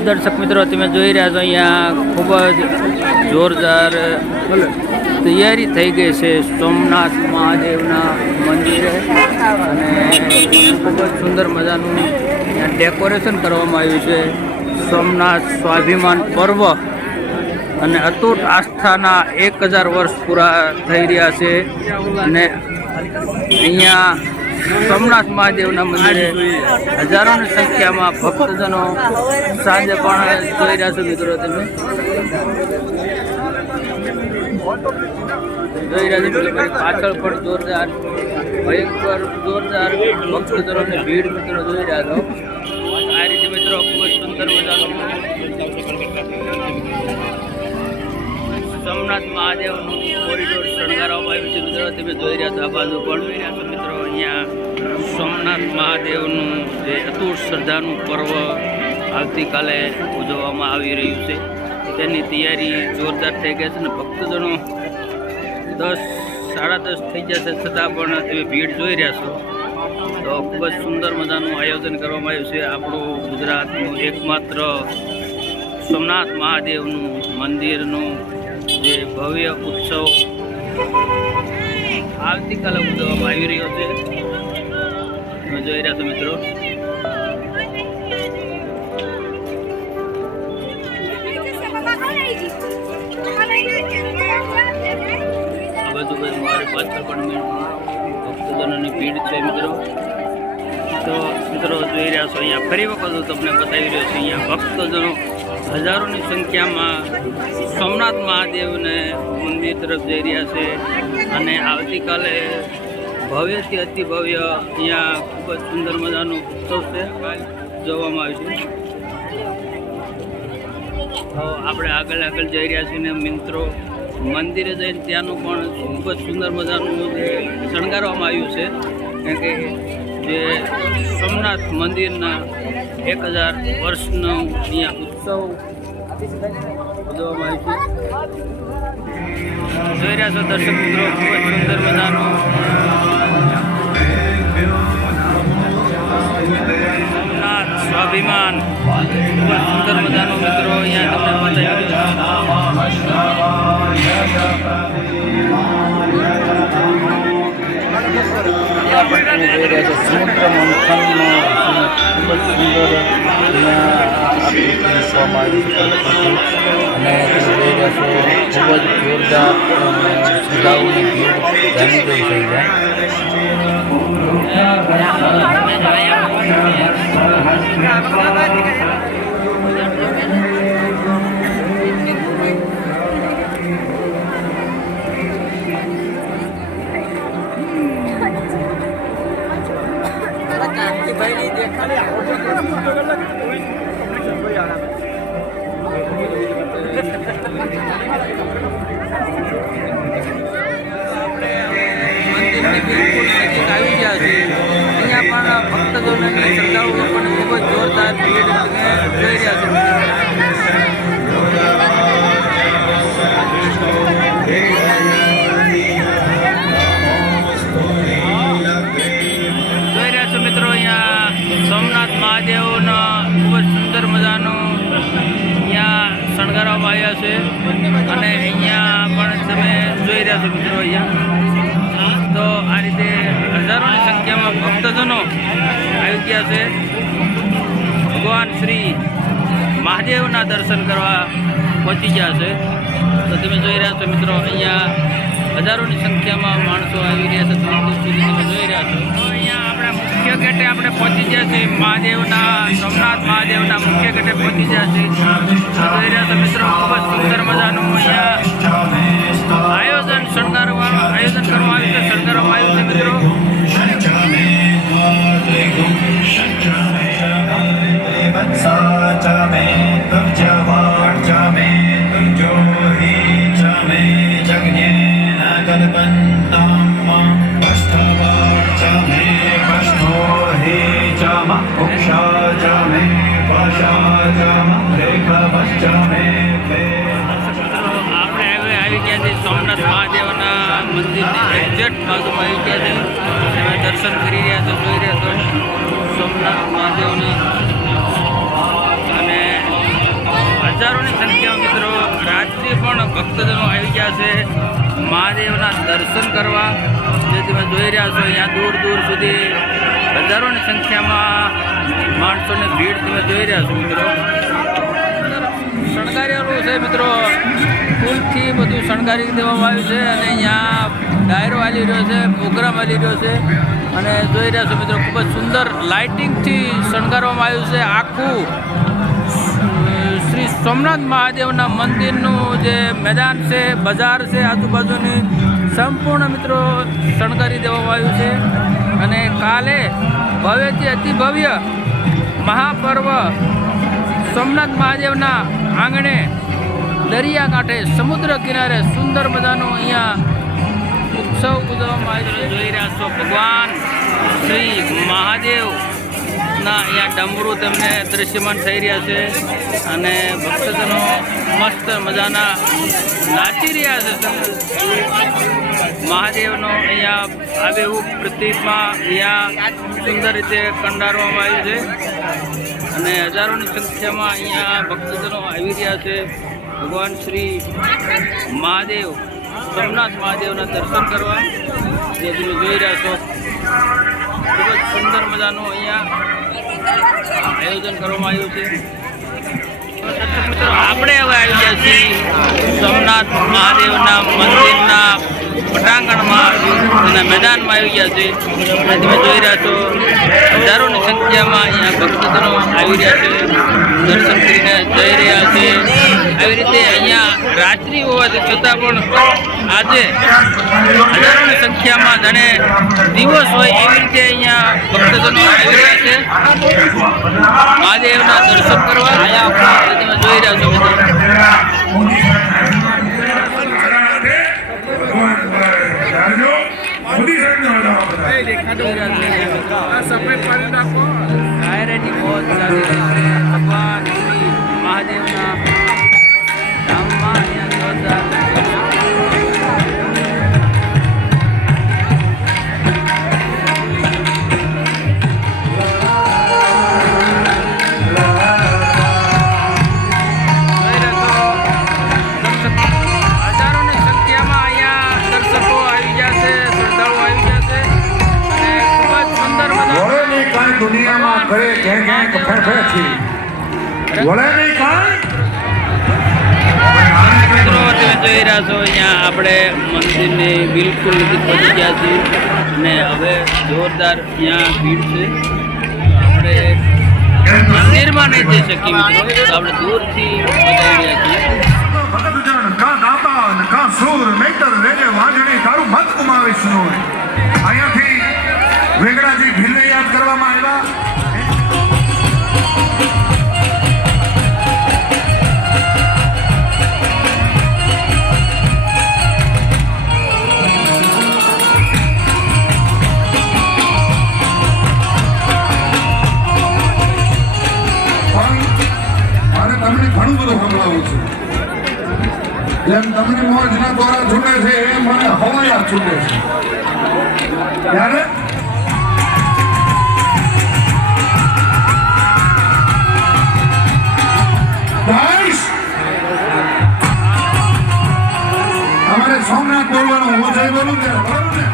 દર્શક મિત્રો તમે જોઈ રહ્યા છો અહીંયા ખૂબ જ જોરદાર તૈયારી થઈ ગઈ છે સોમનાથ મહાદેવના મંદિરે અને ખૂબ જ સુંદર મજાનું ડેકોરેશન કરવામાં આવ્યું છે. સોમનાથ સ્વાભિમાન પર્વ અને અતૂટ આસ્થાના 1000 વર્ષ પૂરા થઈ રહ્યા છે અને અહીંયા સોમનાથ મહાદેવના મંદિરે હજારોની સંખ્યામાં ભક્તજનો સાંજે પણ જોઈ રહ્યા છો. મિત્રો તમે જોઈ રહ્યા છો પાછળ પણ જોરદાર ભયંકર જોરદાર ભક્તજનોની ભીડ મિત્રો જોઈ રહ્યા છો. આ રીતે મિત્રો ખૂબ જ સુંદર મજાનું સોમનાથ મહાદેવનું કોરિડોર શણગારવામાં આવ્યું છે. મિત્રો તમે જોઈ રહ્યા છો આ બાજુ પણ જોઈ રહ્યા છો. મિત્રો અહીંયા સોમનાથ મહાદેવનું જે અતૂટ શ્રદ્ધાનું પર્વ આવતીકાલે ઉજવવામાં આવી રહ્યું છે તેની તૈયારી જોરદાર થઈ ગઈ છે અને ભક્તજનો 10-10:30 થઈ જશે છતાં પણ તમે ભીડ જોઈ રહ્યા છો. તો ખૂબ જ સુંદર મજાનું આયોજન કરવામાં આવ્યું છે. આપણું ગુજરાતનું એકમાત્ર સોમનાથ મહાદેવનું મંદિરનું જે ભવ્ય ઉત્સવ આવતીકાલે ઉજવવામાં આવી રહ્યો છે તમે જોઈ રહ્યા છો. મિત્રો આ બધું મારી પાછળ પણ ભક્તજનોની ભીડ છે. મિત્રો તો મિત્રો જોઈ રહ્યા છો અહીંયા ફરી વખત હું તમને બતાવી રહ્યો છું અહીંયા ભક્તજનો હજારોની સંખ્યામાં સોમનાથ મહાદેવને મંદિર તરફ જઈ રહ્યા છે અને આવતીકાલે ભવ્યથી અતિ ભવ્ય અહીંયા ખૂબ જ સુંદર મજાનું ઉત્સવ છે જોવામાં આવ્યું છે. તો આપણે આગળ જઈ રહ્યા છીએ ને મિત્રો મંદિરે જઈને ત્યાંનું પણ ખૂબ જ સુંદર મજાનું જે શણગારવામાં આવ્યું છે કારણ કે જે સોમનાથ મંદિરના 1000 વર્ષનો અહીંયા ઉત્સવ ઉજવવામાં આવ્યું છે. જોઈ રહ્યા છો દર્શક મિત્રો ખૂબ જ સુંદર મજાનું સોમનાથ સ્વાભિમાન ખૂબ જ સુંદર મજાનું મિત્રો અહીંયા તમને બતાવ્યું છે. સમુદ્ર મંથનનો ખૂબ જ સુંદર મૂકવામાં આવ્યું છે અને જોઈ રહ્યા છો ખૂબ જ જોરદાર શ્રદ્ધાળુઓની ભીડ જામી ગઈ થઈ જાય. આવી ગયા છે અહીંયા પણ ભક્તજનોની શ્રદ્ધાળુઓ પણ ખૂબ જ જોરદાર ભીડ જોઈ રહ્યા છે. જોઈ રહ્યા છો મિત્રો અહીંયા સોમનાથ મહાદેવનો ખૂબ જ સુંદર મજાનું અહીંયા શણગારવામાં આવ્યા છે અને અહીંયા પણ તમે જોઈ રહ્યા છો મિત્રો અહીંયા તો આ રીતે હજારોની સંખ્યામાં ભક્તજનો આવી ગયા છે ભગવાન શ્રી મહાદેવના દર્શન કરવા પહોંચી ગયા છે. તો તમે જોઈ રહ્યા છો મિત્રો અહીંયા હજારોની સંખ્યામાં માણસો આવી રહ્યા છે. તમે જોઈ રહ્યા છો અહીંયા આપણા મુખ્ય ગેટે આપણે પહોંચી ગયા છીએ મહાદેવના સોમનાથ મહાદેવના મુખ્ય ગેટે પહોંચી ગયા છીએ. જોઈ રહ્યા છો મિત્રો ખૂબ જ સુંદર મજાનું અહીંયા આયોજન કરવામાં આવ્યું છે. શણગારવામાં આવ્યું છે મિત્રો સોમનાથ મહાદેવના મંદિરની એક્ઝેક્ટ બાજુમાં આવી ગયા છે. તમે દર્શન કરી રહ્યા છો, જોઈ રહ્યા છો સોમનાથ મહાદેવના અને ભક્તજનો આવી ગયા છે મહાદેવના દર્શન કરવા. જે તમે જોઈ રહ્યા છો અહીંયા દૂર દૂર સુધી હજારોની સંખ્યામાં માણસોની ભીડ તમે જોઈ રહ્યા છો મિત્રો. શણગારેલું છે મિત્રો, ફૂલથી બધું શણગારી દેવામાં આવ્યું છે અને અહીંયા ડાયરો હાલી રહ્યો છે, પ્રોગ્રામ હાલી રહ્યો છે અને જોઈ રહ્યા છો મિત્રો ખૂબ જ સુંદર લાઇટિંગથી શણગારવામાં આવ્યું છે. આખું શ્રી સોમનાથ મહાદેવના મંદિરનું જે મેદાન છે, બજાર છે, આજુબાજુની સંપૂર્ણ મિત્રો શણગારી દેવામાં આવ્યું છે. અને કાલે ભવ્યથી અતિ ભવ્ય મહાપર્વ સોમનાથ મહાદેવના આંગણે દરિયાકાંઠે સમુદ્ર કિનારે સુંદર મજાનું અહીંયા ઉત્સવ ઉજવવામાં આવે છે. જોઈ રહ્યા છો ભગવાન શ્રી મહાદેવના અહીંયા ડમરૂ તેમને દૃશ્યમાન થઈ રહ્યા છે અને ભક્તજનો મસ્ત મજાના નાચી રહ્યા છે. મહાદેવનો અહીંયા આબેહૂબ પ્રતિમા અહીંયા સુંદર રીતે કંડારવામાં આવ્યું છે અને હજારોની સંખ્યામાં અહીંયા ભક્તજનો આવી રહ્યા છે ભગવાન શ્રી મહાદેવ સોમનાથ મહાદેવના દર્શન કરવા. જે તમે જોઈ રહ્યા છો ખૂબ જ સુંદર મજાનું અહીંયા આયોજન કરવામાં આવ્યું છે. મિત્રો આપણે હવે આવી ગયા છીએ સોમનાથ મહાદેવના મંદિરના પટાંગણમાં એના મેદાનમાં આવી ગયા છે અને તમે જોઈ રહ્યા છો હજારોની સંખ્યામાં અહીંયા ભક્તજનો આવી રહ્યા છે, દર્શન કરીને જઈ રહ્યા છે. આવી રીતે અહીંયા રાત્રિ હોવાથી છતાં પણ આજે હજારોની સંખ્યામાં જાણે દિવસ હોય એવી રીતે અહીંયા ભક્તજનો આવી રહ્યા છે મહાદેવના દર્શન કરવા. તમે જોઈ રહ્યા છો મિત્રો. डायरेक्टली बहुत चाली रही है भगवान श्री महादेवना धामમાં અહીંયા જોરદાર દુનિયામાં કરે ક્યાં ક્યાં ફેરફેર છે વળે નહીં કાંઈ. જોઈ રહ્યા છો અહીંયા આપણે મંદિરની બિલકુલ નજીક પહોંચી ગયા છીએ અને હવે જોરદાર અહીંયા ભીડ છે. આપણે મંદિરમાં નહીં જઈ શકીએ મિત્રો, તો આપણે દૂરથી બતાવી રહ્યા છીએ. કા દાતા ને કા સુર નહીતર રેજે વાંજણી તારું મત ગુમાવીશ નો. અહીંયાથી વેગડાજી ભીલને યાદ કરવામાં આવ્યા. મારે તમને ઘણું બધું સંભળાવું છે. જેમ તમને મોજના દ્વારા છૂટે છે એમ મને હવાયા છૂટે છે. ત્યારે અમારે સોમનાથ બોલવાનું, હું જઈ બોલું ત્યારે બરોબર ને.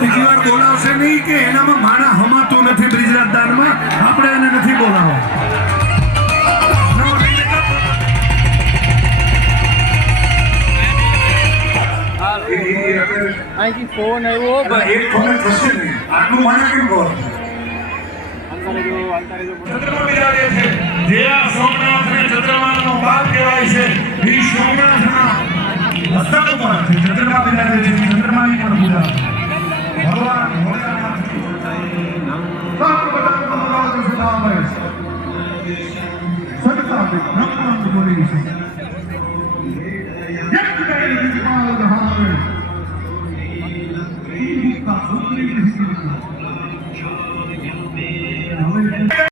બીજી વાર બોલાવશે નહીં કે એનામાં માણા હમાતું નથી. બ્રિજરાજ દાનમાં આપણે એને નથી બોલાવવા. અહીંથી ફોન આવ્યો એક ફોન થશે નહીં. આટલું માણા કેમ બોલ? જે આ સોમનાથને ચંદ્રમાનો બાપ કહેવાય છે, એ સોમનાથના હસ્તક પર ચંદ્રમા બિરાજે છે. ચંદ્રમાની પણ પૂજા ભગવાન ભોળાનાથ બ્રહ્માંડ બોલી છે એક બેન વિપાલ દહાવે કા સુત્રી નહીં